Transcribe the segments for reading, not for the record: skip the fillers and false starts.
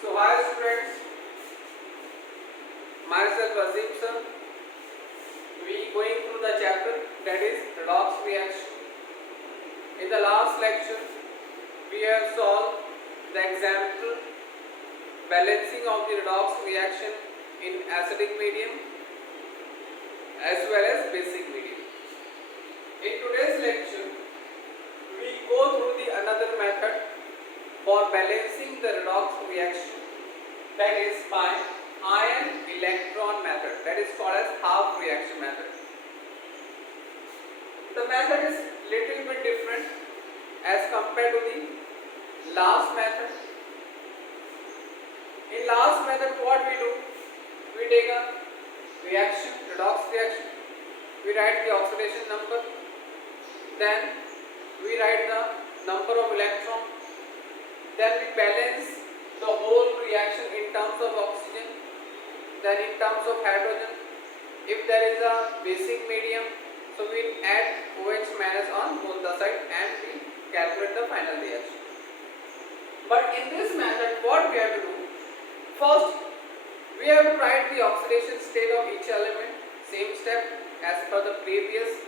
So hi students, myself Azim sir. We going through the chapter that is redox reaction. In the last lecture, we have solved the example balancing of the redox reaction in acidic medium as well as basic medium. In today's lecture, we go through the another method for balancing the redox reaction, that is by ion electron method, that is called as half reaction method. The method is little bit different as compared to the last method. In last method what we do, we take a reaction, redox reaction, we write the oxidation number, then we write the number of electron, then we balance the whole reaction in terms of oxygen, then in terms of hydrogen. If there is a basic medium, so we add OH minus on both the side and we calculate the final reaction. But in this method what we have to do, first we have to write the oxidation state of each element, same step as per the previous.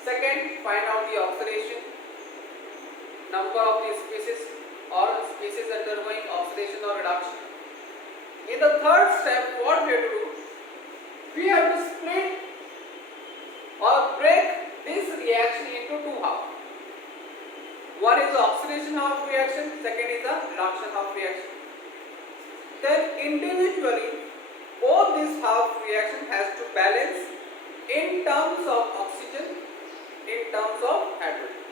Second, find out the oxidation number of the species or species undergoing oxidation or reduction. In the third step, what we have to do, we have to split or break this reaction into two halves. One is the oxidation half reaction, second is the reduction half reaction. Then individually, both this half reaction has to balance in terms of oxygen, in terms of hydrogen.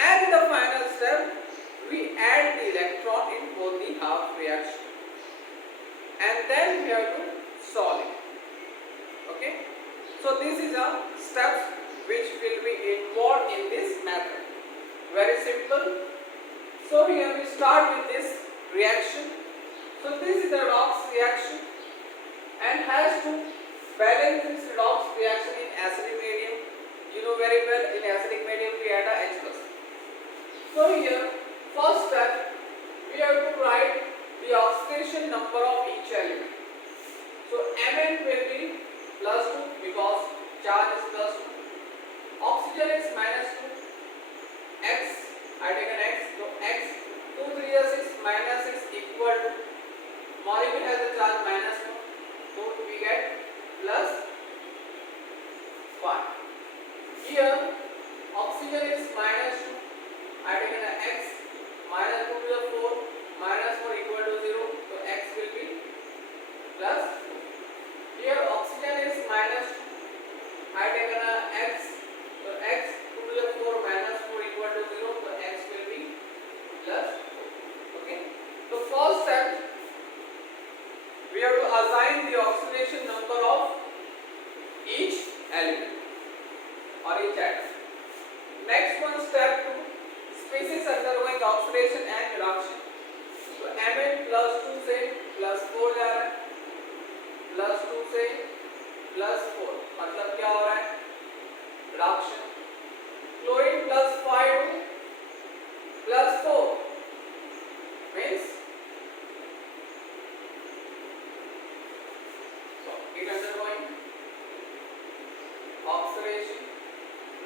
And in the final step, we add the electron in both the half reaction. And then we have to solve it. Okay? So this is a steps which will be involved in this method. Very simple. So here we start with this reaction. So this is the redox reaction and has to balance this redox reaction in acidic medium. You know very well, in acidic medium we add a H+. So here, first step, we have to write the oxidation number of each element. So Mn will be +2 because charge is +2. Oxygen is -2. X, I taken X. So X 2 3 is -6 equal to molecule has a charge -2. So we get +1. Here oxygen is -2. I taken a X -2 to the 4 -4 equal to 0. So X will be +2. Here oxygen is -2. I taken a X. So X 2 to the 4 -4 equal to 0. So X will be +4. Okay. So first step, we have to assign the oxidation number of each element or each atom. Next one, step 2, species undergoing oxidation and reduction. So Mn +2 से +4 जा रहा है, +2 से +4 मतलब क्या हो रहा है, reduction. Chlorine +5 +4 means it undergoing oxidation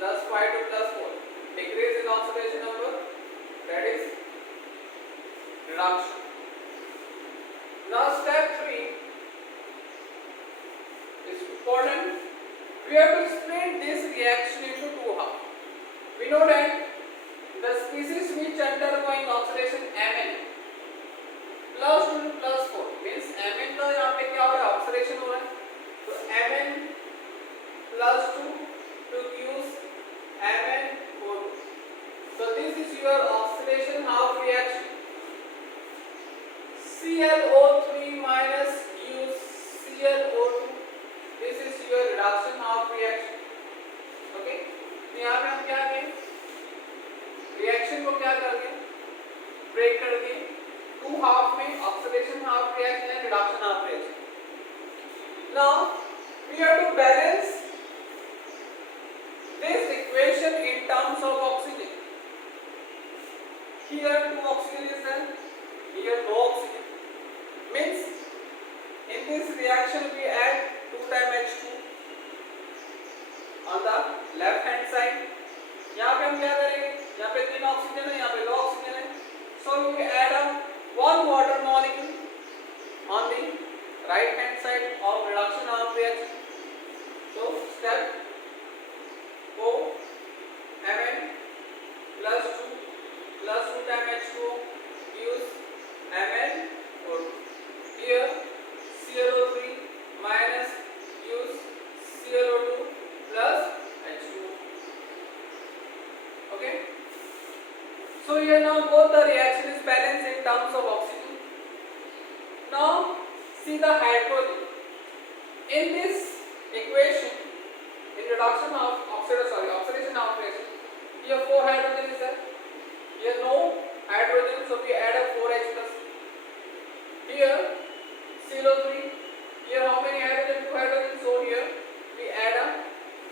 +5 to +4, decrease in oxidation number, that is reduction. Now step 3 is important. We have to split this reaction into two halves. We know that the species which undergoing oxidation Mn +2 to +4 means Mn का यहाँ पे क्या हो रहा है, oxidation हो रहा है. तो Mn +2 to use MnO2. So this is your oxidation half reaction. ClO3 minus use ClO2. This is your reduction half reaction. Okay. तो यहाँ पे हम क्या करें, रिएक्शन को क्या कर दें, ब्रेक कर दें टू हाफ में, oxidation half reaction and reduction half reaction. Now we have to balance this equation in terms of oxygen. Here 2 oxygen is there, here no oxygen. Means in this reaction we add 2 times H2 on the left hand side. यहाँ पे हम क्या करेंगे, यहाँ पे 3 oxygen है, यहाँ पे 2 ऑक्सीजन है. So we add up 1 water molecule on the right hand side of reduction of reaction. So step O Mn plus 2 times H2O gives MnO2. Here ClO3 minus gives ClO2 plus H2O. Okay. So here now both the reaction is balanced in terms of oxygen. Now see the hydrogen. In this equation, in reduction of oxidation of reaction, here 4 hydrogen is there. Here no hydrogen, so we add a 4H plus. Here ClO3. Here how many hydrogen? 2 hydrogen. So here we add a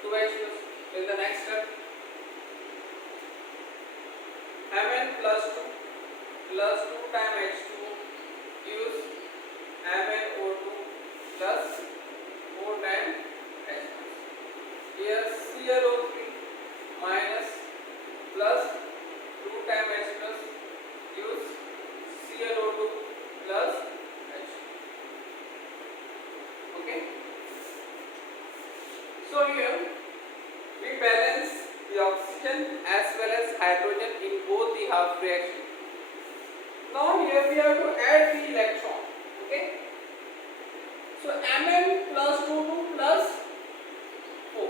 2H plus. In the next step, Mn plus 2 times H2O gives MnO2 plus 4 times H plus. Here ClO3 minus plus 2 times H plus gives ClO2 plus H. Okay. So here we balance the oxygen as well as hydrogen in both the half reaction. Now here we have to add the electron. Okay. So Mn plus 2 plus 4.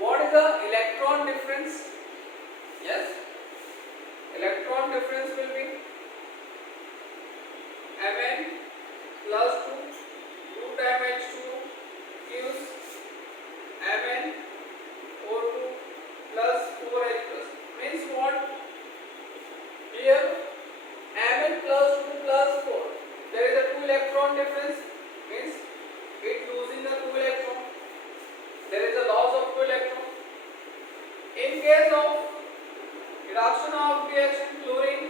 What is the electron difference? Yes. Electron difference will be Mn plus 2 times H2O gives MnO2 plus 4H plus. Means what? Here Mn plus 2 plus 4. There is a 2 electron difference. Means it losing the 2 electron. There is a loss of 2 electron. In case of reduction of reaction, chlorine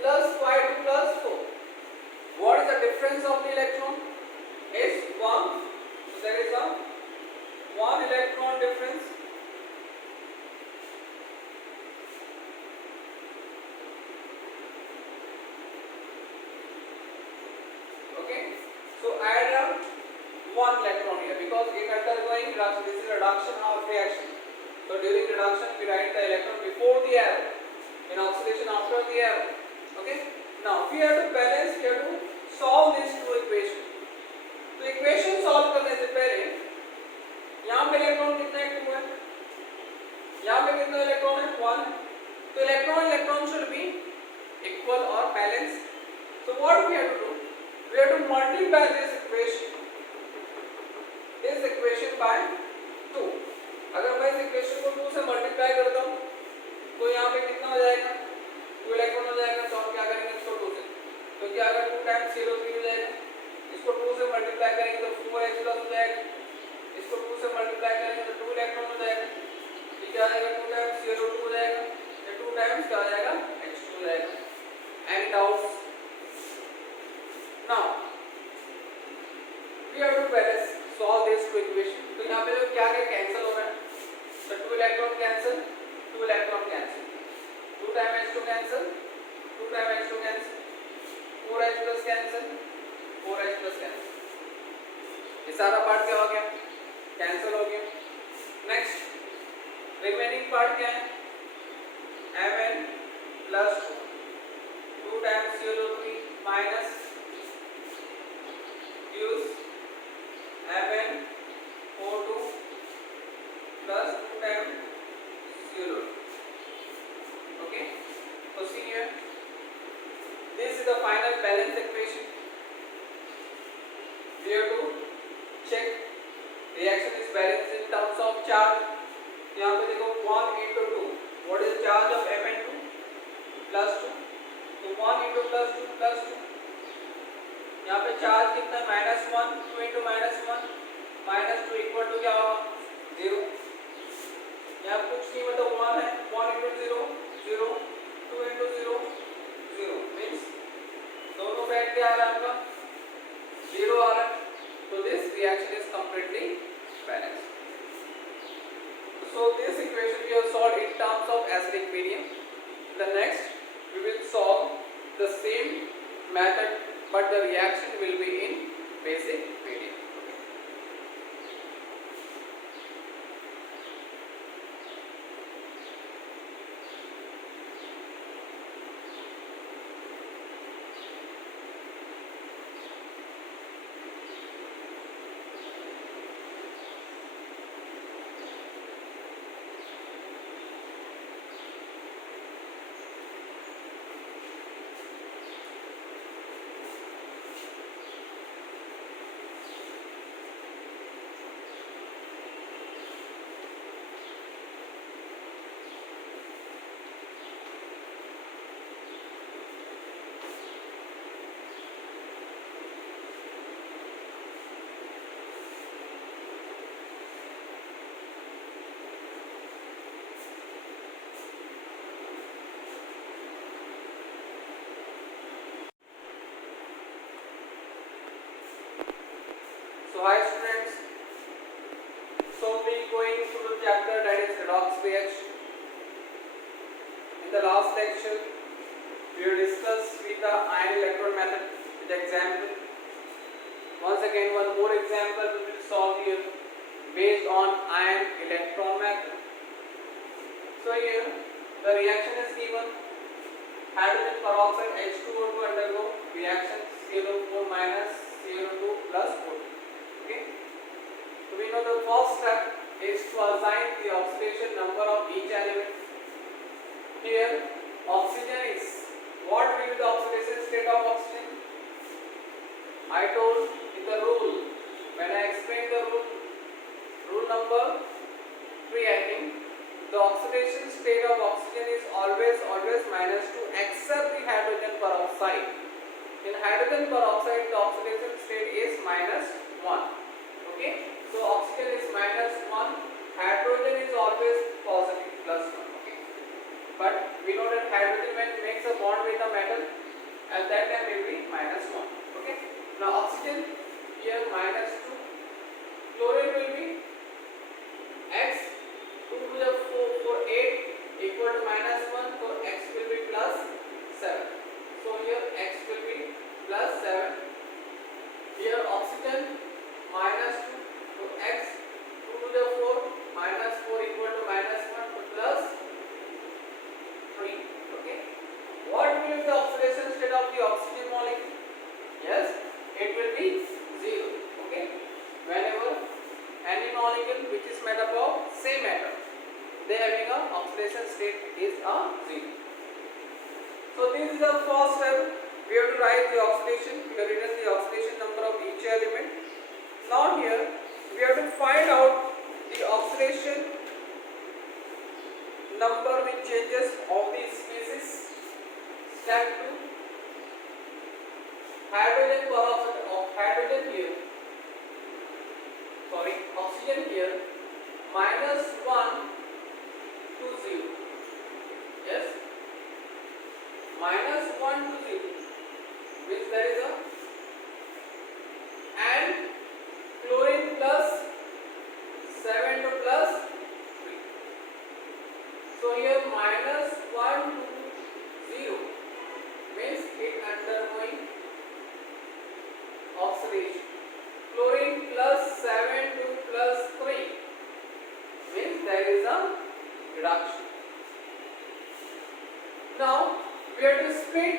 plus 5 plus 4. What is the difference of the electron? Is 1. So there is a 1 electron difference. Okay. So add up 1 electron here because it undergoing reduction. This is reduction of reaction. So during reduction we write the electron before the arrow. In oxidation after the arrow. Okay. Now we have to balance. We have to solve these two equations. तो equation solve करने से पहले यहाँ पे electron कितना है 2 है, यहाँ पे कितना इलेक्ट्रॉन है 1 है. तो इलेक्ट्रॉन शुड बी इक्वल और balance. So what we have to do? We have to multiply this equation by 2. अगर मैं इस इक्वेशन को 2 से मल्टीप्लाई करता हूँ तो यहाँ पे कितना हो जाएगा 2 इलेक्ट्रॉन हो जाएगा. तो हम क्या करेंगे इसको 2 से, क्योंकि अगर 2 टाइम्स ClO3 हो जाएगा, इसको 2 से मल्टीप्लाई करेंगे तो 4H प्लस हो जाएगा, इसको 2 से मल्टीप्लाई करेंगे तो 2 इलेक्ट्रॉन हो जाएगा. ये क्या आ जाएगा 2 टाइम्स ClO2 हो जाएगा, ये 2 टाइम्स क्या आ जाएगा H2 हो जाएगा. Any doubts? Now we have to balance solve this equation. तो यहाँ पे जो क्या कैंसिल हो रहा है, तो 2 electron cancel, 2 electron cancel, 2 time H2 cancel, 2 time H2 cancel, 4H plus cancel, 4H plus cancel. ये सारा पार्ट क्या हो गया कैंसिल हो गया. नेक्स्ट रिमेनिंग पार्ट क्या है Mn plus 2 times ClO3 minus gives MnO2 plus 2 times ClO2. Okay. So see here. This is the final balance equation. We have to check reaction is balanced in terms of charge. यहाँ पे देखो 1 into 2. What is the charge of Mn2? Plus 2. So 1 into plus 2 plus 2. यहाँ पे charge कितना है -1, 2 into -1, -2 equal to क्या होगा 0. यहाँ कुछ नहीं मतलब 1 है, 1 into 0 0, 2 into the next we will solve the same method, but the reaction will be in basic medium. So hi students, so we going through the chapter that is redox reaction. In the last lecture we will discuss with the ion electron method with example. Once again one more example we will solve here based on ion electron method. So here the reaction is given: hydrogen peroxide H2O2 undergo reaction CO4 minus CO2 plus O2. Okay, so we know the first step is to assign the oxidation number of each element. Here oxygen is, what will be the oxidation state of oxygen? I told in the rule, when I explained the rule number 3, I think, the oxidation state of oxygen is always -2 except the hydrogen peroxide. In hydrogen peroxide the oxidation state is -1. Okay, so oxygen is -1, hydrogen is always positive +1. Okay, but we know that hydrogen when it makes a bond with a metal at that time will be -1. Okay, now oxygen here -2, chlorine will be x 2 to the 4 8 equal to -1, so x will be +7. So here x will be +7. Here oxygen -2, so x 2 to the 4 -4 equal to -1, so +3. Okay, what will be the oxidation state of the oxygen molecule? Yes, it will be 0. Okay, whenever any molecule which is made up of same atom, they having a oxidation state is a 0. So this is the first step. We have to write the oxidation. We have written the oxidation number of each element. Now here we have to find out the oxidation number which changes of the species. Step 2, hydrogen peroxide of hydrogen here, sorry, oxygen here -1 to 0. Yes, -1 to 0 means there is a, and chlorine +7 to +3. So here -1 to 0 means it undergoing oxidation. Chlorine +7 to +3 means there is a reduction. Now we have to split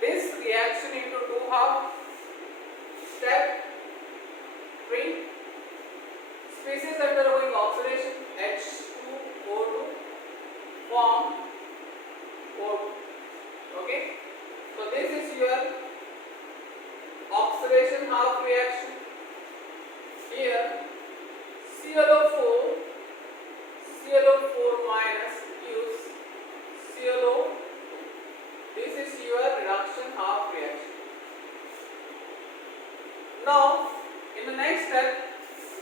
this reaction into two halves. Step 3, species undergoing oxidation H2O2 form O2. Okay, so this is your oxidation half reaction. Here ClO4 minus gives ClO. This is your reduction half reaction. Now in the next step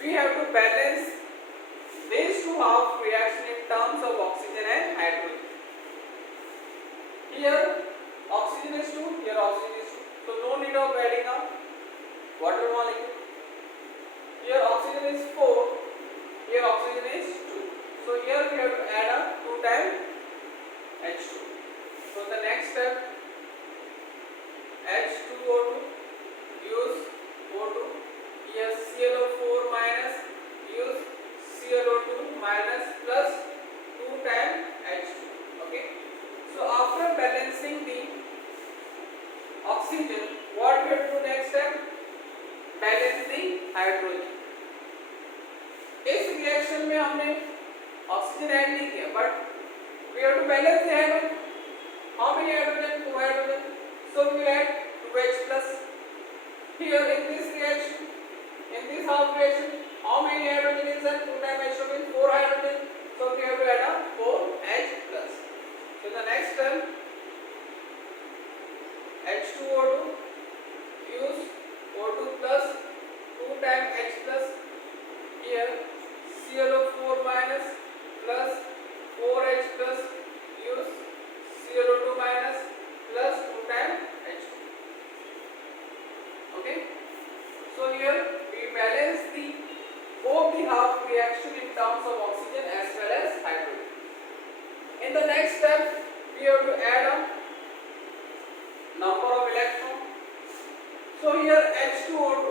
we have to balance these two half reaction in terms of oxygen and hydrogen. Here oxygen is 2, here oxygen is 2, so no need of adding a water molecule. Here oxygen is 4, here oxygen is 2, so here we have to add a 2 times H2. balance the hydrogen. How many hydrogen? 2 hydrogen. So we add 2H plus. Here in this reaction, in this half reaction, how many hydrogen is there? 2 times H2 means 4 hydrogen. So we have to add a 4H plus. So the next term, H2O2, use O2 plus 2 times H plus. Here ClO4 minus plus 4H plus, use ClO2 minus plus 2 times H2. Okay. So here we balance the both the half reaction in terms of oxygen as well as hydrogen. In the next step, we have to add a number of electrons. So here H2O2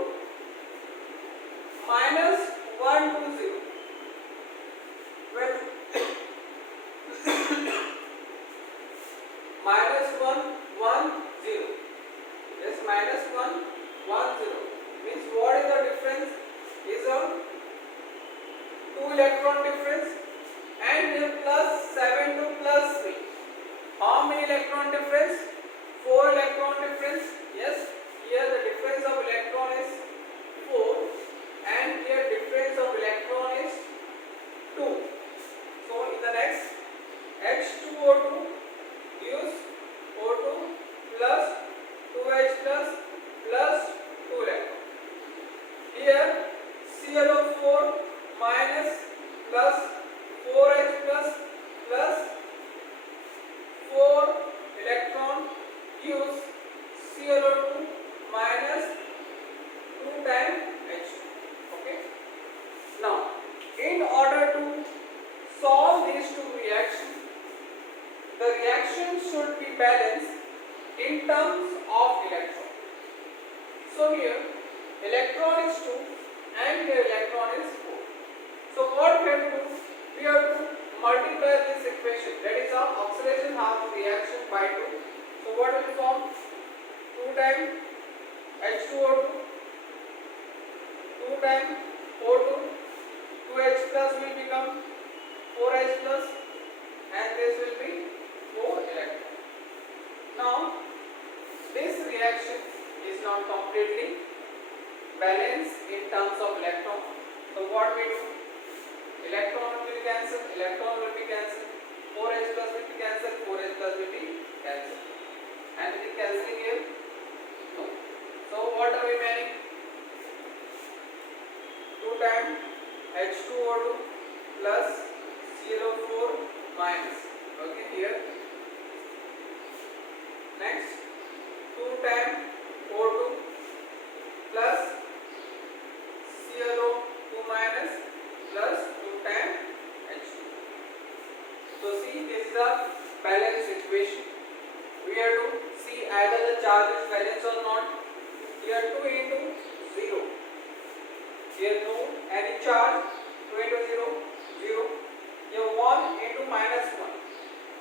minus 1 to 0. When minus 1 1 0. Yes, minus 1 1 0 means what is the difference? Is a 2 electron difference, and here plus 7 to plus 3. How many electron difference? 4 electron difference. Yes, here the difference of electron is 4 and here difference of electron is 2. So in the next H2O2, use O2 plus 2H plus plus 2 electron. Here ClO4 minus plus 4H plus plus 4 electron, use ClO2 minus 2 times H2. Okay. Now, in order to solve these two reactions, the reaction should be balanced in terms of electron. So here electron is 2 and here electron is 4. So what we have to do? We have to multiply this equation, that is our oxidation half reaction by 2. So what will form? 2 times H2O2, 2 times O2, 2H plus will become 4H plus, and this will be 4 electron. Now this reaction is not completely balanced in terms of electron. So what we do? Electron will be cancelled, electron will be cancelled, 4H plus will be cancelled, 4H plus will be cancelled. And it is cancelling here? No. So what are remaining? 2 times H2O2 plus ClO4 minus. Okay, here. Next, 2 times O2 plus ClO2 minus plus 2 times H2. So see, this is a balanced equation. We have to see either the charge is balanced or not. Here 2 into 0. Here no any charge. 2 into 0, 0. Here 1 into minus 1.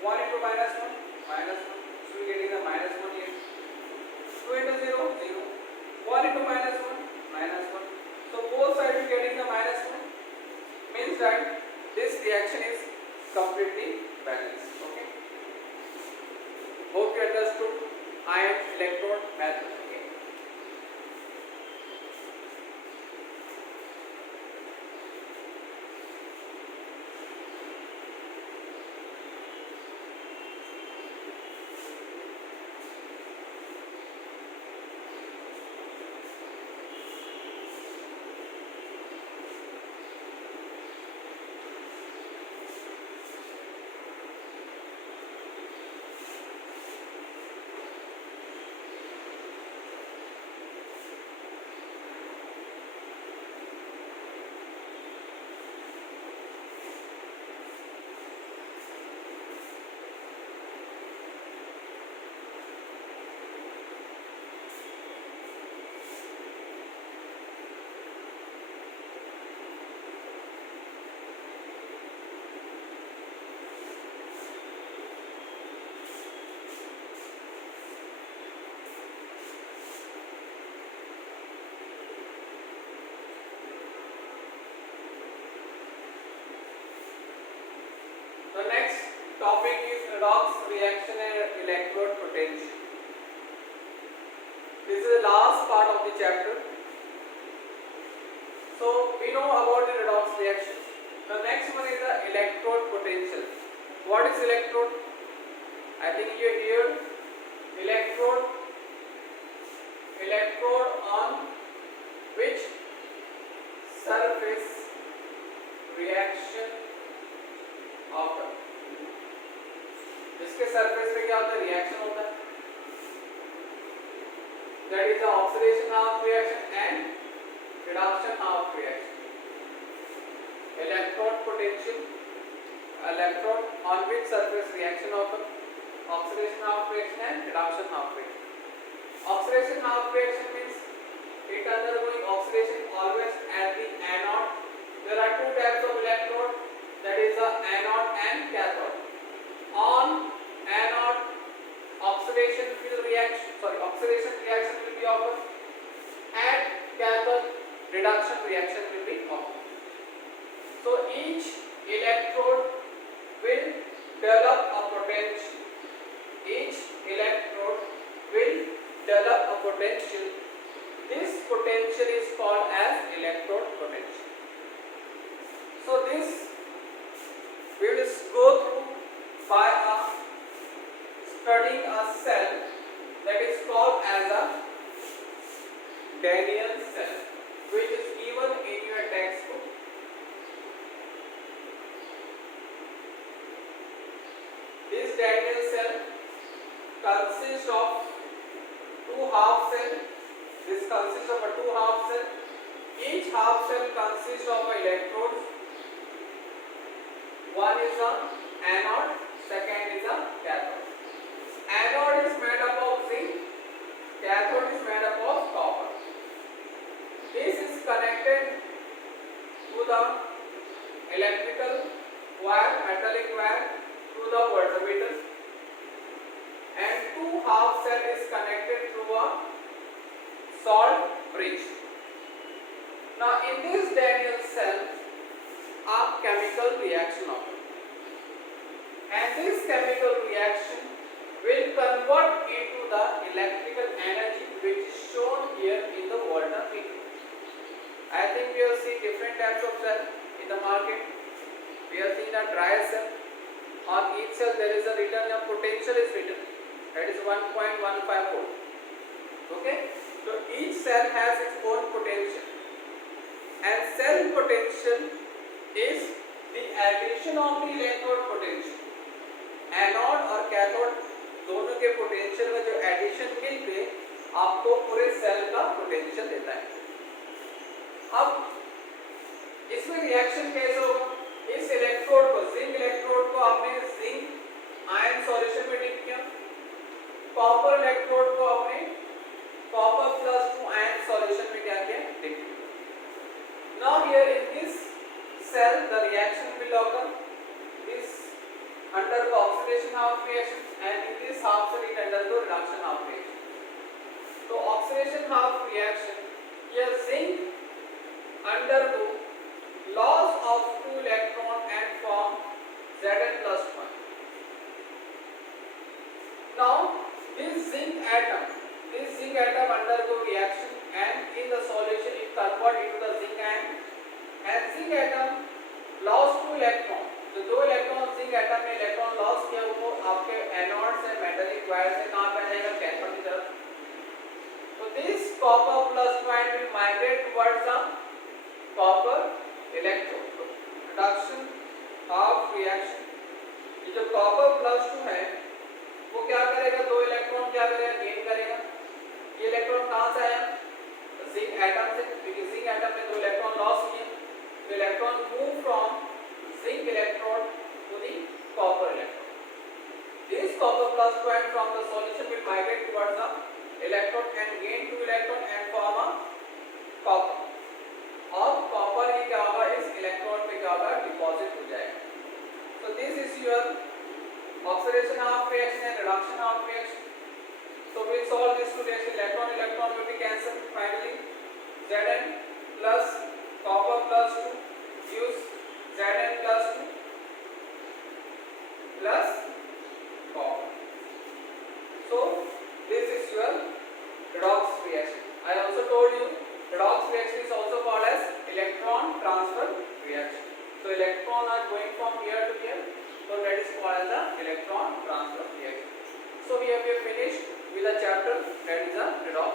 1 into minus 1, minus 1. So we are getting the minus 1 here. 2 into 0, 0. 1 into minus 1, minus 1. So both sides are getting the minus 1. Means that this reaction is completely balanced. Okay. Hope you understood ion electrode method. Okay. The next topic is redox reaction and electrode potential. This is the last part of the chapter. So we know about the redox reaction. The next one is the electrode potential. What is electrode? I think you hear electrode on which surface reaction occur. जिसके surface पे क्या होता है, reaction होता है. That is the oxidation half reaction and reduction half reaction. Electrode potential, electrode on which surface reaction occur, oxidation half reaction and reduction half reaction. Oxidation half reaction means it undergoing oxidation always at the anode. There are two types of electrode, that is the anode and cathode. On anode, oxidation reaction will be occur. At cathode, reduction reaction will be occur. So each electrode will develop a potential. Each electrode will develop a potential. This potential is called as electrode potential. So this we will go through by studying a cell that is called as a Daniel cell, which is given in your textbook. This Daniel cell consists of two half cells. This consists of a two half cell. Each half cell consists of electrodes. One is a anode, second is a cathode. Anode is made up of zinc, cathode is made up of copper. This is connected to the electrical wire, metallic wire, to the voltmeter, and two half cell is connected through a salt bridge. Now in this Daniel cell, a chemical reaction occurs, and this chemical reaction will convert into the electrical energy, which is shown here in the voltmeter. I think we have seen different types of cell in the market. We have seen a dry cell. On each cell there is a written, a potential is written, that is 1.15 volt. Okay, so each cell has its own potential, and cell potential is the addition of the electrode potential. Anode और cathode दोनों के potential में जो addition मिलके आपको पूरे cell का potential देता है. अब इसमें रिएक्शन कैसे होगा? इस इलेक्ट्रोड को, जिंक इलेक्ट्रोड को आपने जिंक आयन सॉल्यूशन में डिप किया. कॉपर इलेक्ट्रोड को आपने कॉपर +2 आयन सॉल्यूशन में क्या किया? डिप किया. Now here in this cell the reaction will occur. This undergo oxidation half reaction, and in this half cell it undergo reduction half reaction. So oxidation half reaction, here zinc undergo loss of 2 electron and form Zn+1. Now this zinc atom undergo reaction, and in the solution it convert into the zinc ion, and zinc atom lost 2 electron. जो 2 electron zinc atom में electron loss किया वो आपके anode से metallic wire से कहां पे जाएगा? कैथोड की तरफ. तो this copper +2 will migrate towards the copper electrode. Reduction half reaction. ये जो कॉपर +2 है वो क्या करेगा? 2 इलेक्ट्रॉन क्या करेगा? गेन करेगा. ये इलेक्ट्रॉन कहां से आया? जिंक एटम से, क्योंकि जिंक एटम ने 2 इलेक्ट्रॉन लॉस किए. The electron move from zinc electrode to the copper electrode. This copper +2 from the solution will migrate towards the electrode and gain 2 electron and form a copper. और copper ही क्या होगा? इस electrode पे क्या होगा? Deposit हो जाएगा. So this is your oxidation half reaction and reduction half reaction. So we solve this to this electron will be cancelled. Finally, Zn plus copper +2 gives Zn +2 plus here we have finished with the chapter that is the redox